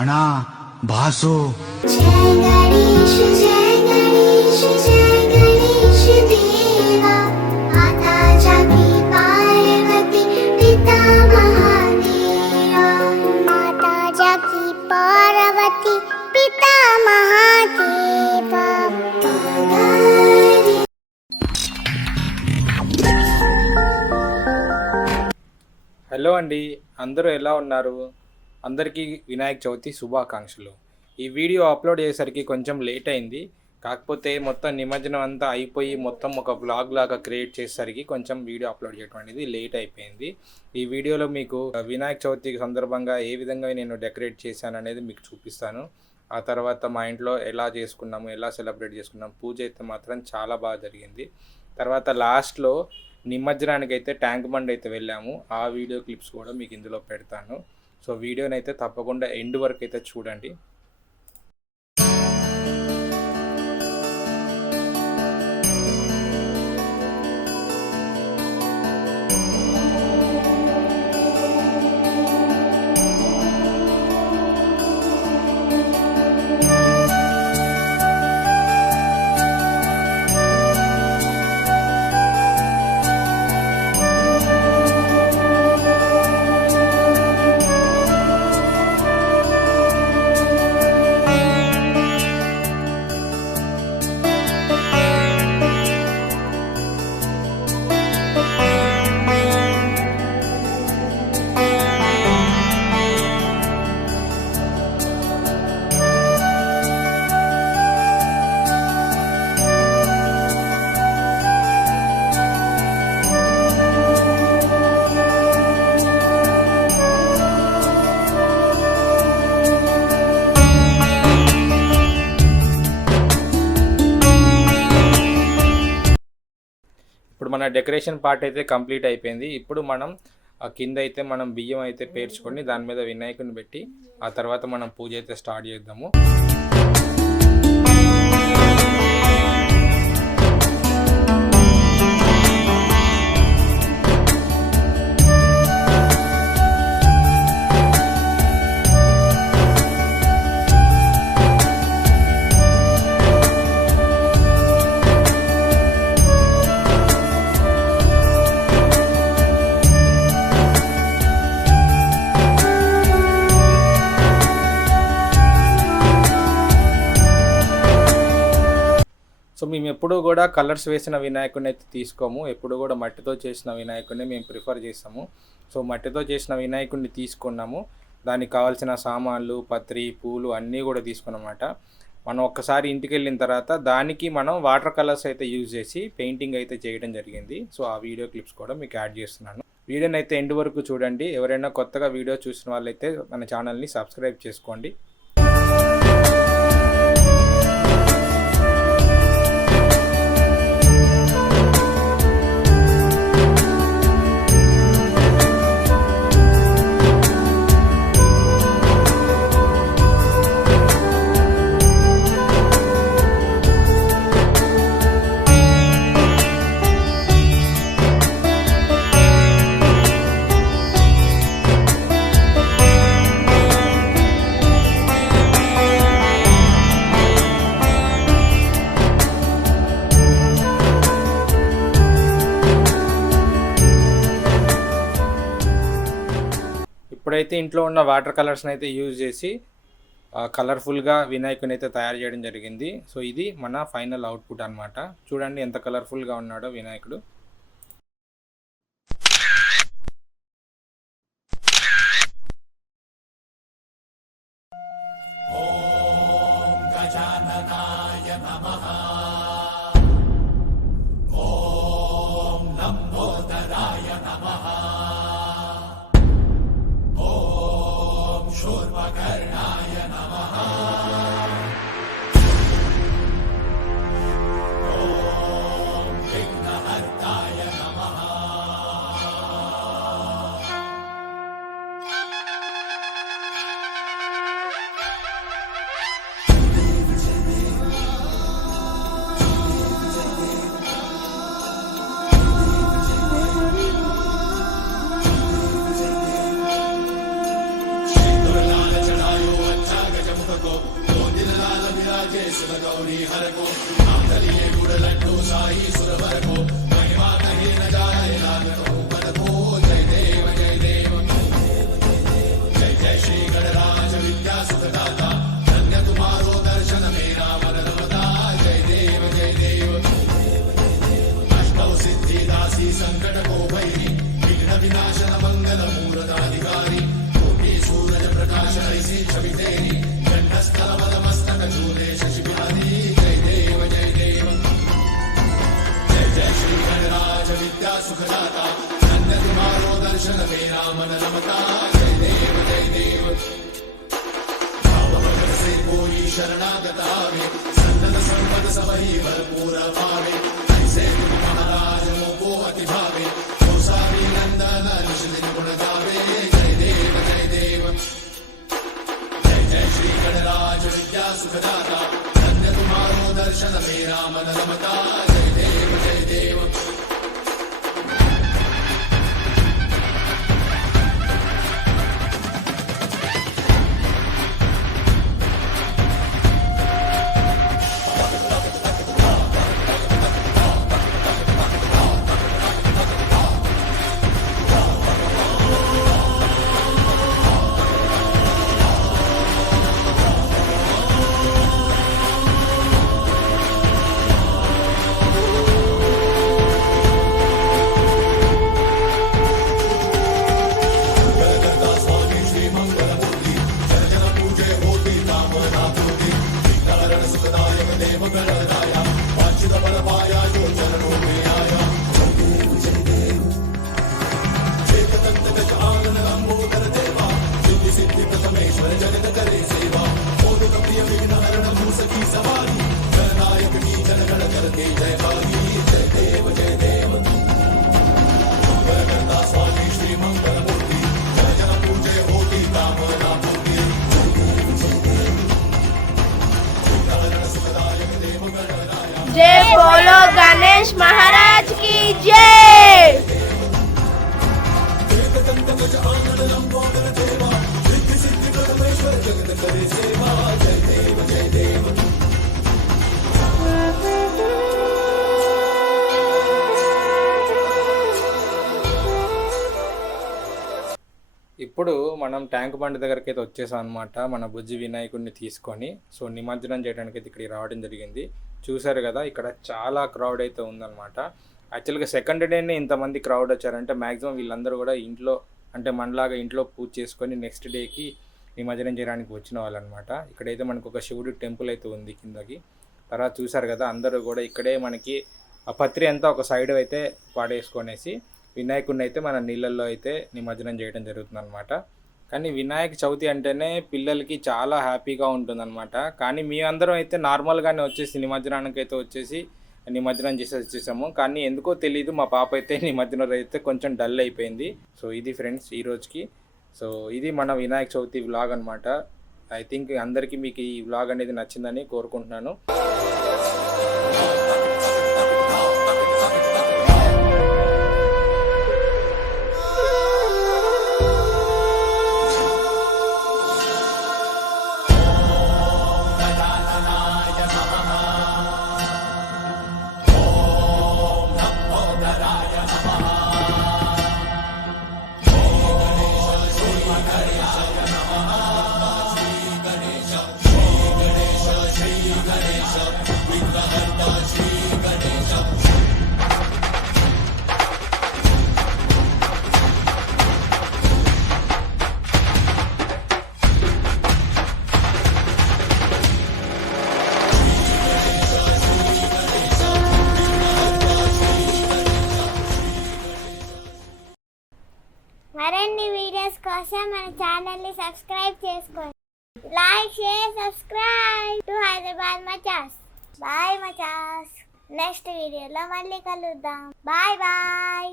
అనా boss hello అండి, అందరూ ఎలా ఉన్నారు? అందరికీ వినాయక చవితి శుభాకాంక్షలు. ఈ వీడియో అప్లోడ్ చేసేసరికి కొంచెం లేట్ అయింది. కాకపోతే మొత్తం నిమజ్జనం అంతా అయిపోయి మొత్తం ఒక వ్లాగ్ లాగా క్రియేట్ చేసేసరికి కొంచెం వీడియో అప్లోడ్ చేయడం అనేది లేట్ అయిపోయింది. ఈ వీడియోలో మీకు వినాయక చవితి సందర్భంగా ఏ విధంగా నేను డెకరేట్ చేశాను అనేది మీకు చూపిస్తాను. ఆ తర్వాత మా ఇంట్లో ఎలా చేసుకున్నాము, ఎలా సెలబ్రేట్ చేసుకున్నాము, పూజ అయితే మాత్రం చాలా బాగా జరిగింది. తర్వాత లాస్ట్లో నిమజ్జనానికి అయితే ట్యాంక్ బండ్ అయితే వెళ్ళాము. ఆ వీడియో క్లిప్స్ కూడా మీకు ఇందులో పెడతాను. సో వీడియోని అయితే తప్పకుండా ఎండ్ వరకు అయితే చూడండి. ఇప్పుడు మన డెకరేషన్ పార్ట్ అయితే కంప్లీట్ అయిపోయింది. ఇప్పుడు మనం కింద అయితే మనం బియ్యం అయితే పేర్చుకొని దాని మీద వినాయకుని పెట్టి ఆ తర్వాత మనం పూజ అయితే స్టార్ట్ చేద్దాము. సో మేము ఎప్పుడూ కూడా కలర్స్ వేసిన వినాయకుడిని అయితే తీసుకోము. ఎప్పుడు కూడా మట్టితో చేసిన వినాయకుడిని మేము ప్రిఫర్ చేస్తాము. సో మట్టితో చేసిన వినాయకుడిని తీసుకున్నాము. దానికి కావాల్సిన సామాన్లు, పత్రి, పూలు అన్నీ కూడా తీసుకున్నమాట. మనం ఒక్కసారి ఇంటికి వెళ్ళిన తర్వాత దానికి మనం వాటర్ కలర్స్ అయితే యూజ్ చేసి పెయింటింగ్ అయితే చేయడం జరిగింది. సో ఆ వీడియో క్లిప్స్ కూడా మీకు యాడ్ చేస్తున్నాను. వీడియోని అయితే ఎండ్ వరకు చూడండి. ఎవరైనా కొత్తగా వీడియో చూసిన వాళ్ళైతే మన ఛానల్ని సబ్స్క్రైబ్ చేసుకోండి. ఇప్పుడైతే ఇంట్లో ఉన్న వాటర్ కలర్స్ని అయితే యూజ్ చేసి కలర్ఫుల్గా వినాయకుని అయితే తయారు చేయడం జరిగింది. సో ఇది మన ఫైనల్ అవుట్పుట్ అనమాట. చూడండి ఎంత కలర్ఫుల్గా ఉన్నాడో వినాయకుడు. ఓం గజాననాయ నమః. ఓం లంబోదరాయ నమః. శూర్పకర్ణాయ నమః. ఓం విఘ్నహర్తాయ నమః. जय बोलो गणेश महाराज की जय। ఇప్పుడు మనం ట్యాంక్ బండ్ దగ్గరికి అయితే వచ్చేసాం అనమాట. మన బుజ్జి వినాయకుడిని తీసుకొని సో నిమజ్జనం చేయడానికి అయితే ఇక్కడికి రావడం జరిగింది. చూసారు కదా, ఇక్కడ చాలా క్రౌడ్ అయితే ఉందన్నమాట. యాక్చువల్గా సెకండ్ డేనే ఇంతమంది క్రౌడ్ వచ్చారంటే మ్యాక్సిమం వీళ్ళందరూ కూడా ఇంట్లో అంటే మనలాగా ఇంట్లో పూజ చేసుకొని నెక్స్ట్ డేకి నిమజ్జనం చేయడానికి వచ్చిన వాళ్ళు అనమాట. ఇక్కడైతే మనకు ఒక శివుడి టెంపుల్ అయితే ఉంది కిందకి. తర్వాత చూసారు కదా, అందరూ కూడా ఇక్కడే మనకి ఆ పత్రి అంతా ఒక సైడ్ అయితే పాడేసుకొనేసి వినాయకుడిని అయితే మన నీళ్ళల్లో అయితే నిమజ్జనం చేయడం జరుగుతుంది అనమాట. కానీ వినాయక చవితి అంటేనే పిల్లలకి చాలా హ్యాపీగా ఉంటుందన్నమాట. కానీ మీ అందరం అయితే నార్మల్గానే వచ్చేసి నిమజ్జనానికి అయితే వచ్చేసి నిమజ్జనం చేసి వచ్చేసాము. కానీ ఎందుకో తెలియదు, మా పాప అయితే నిమజ్జనం అయితే కొంచెం డల్ అయిపోయింది. సో ఇది ఫ్రెండ్స్ ఈ రోజుకి. సో ఇది మన వినాయక చవితి వ్లాగ్ అనమాట. ఐ థింక్ అందరికీ మీకు ఈ వ్లాగ్ అనేది నచ్చిందని కోరుకుంటున్నాను. మరిన్ని వీడియోస్ కోసం మన ఛానల్ని సబ్స్క్రైబ్ చేసుకోండి. Like share subscribe to Hyderabad మచాస్. బాయ్ మచాస్. నెక్స్ట్ వీడియోలో మళ్ళీ కలుద్దాం. Bye bye.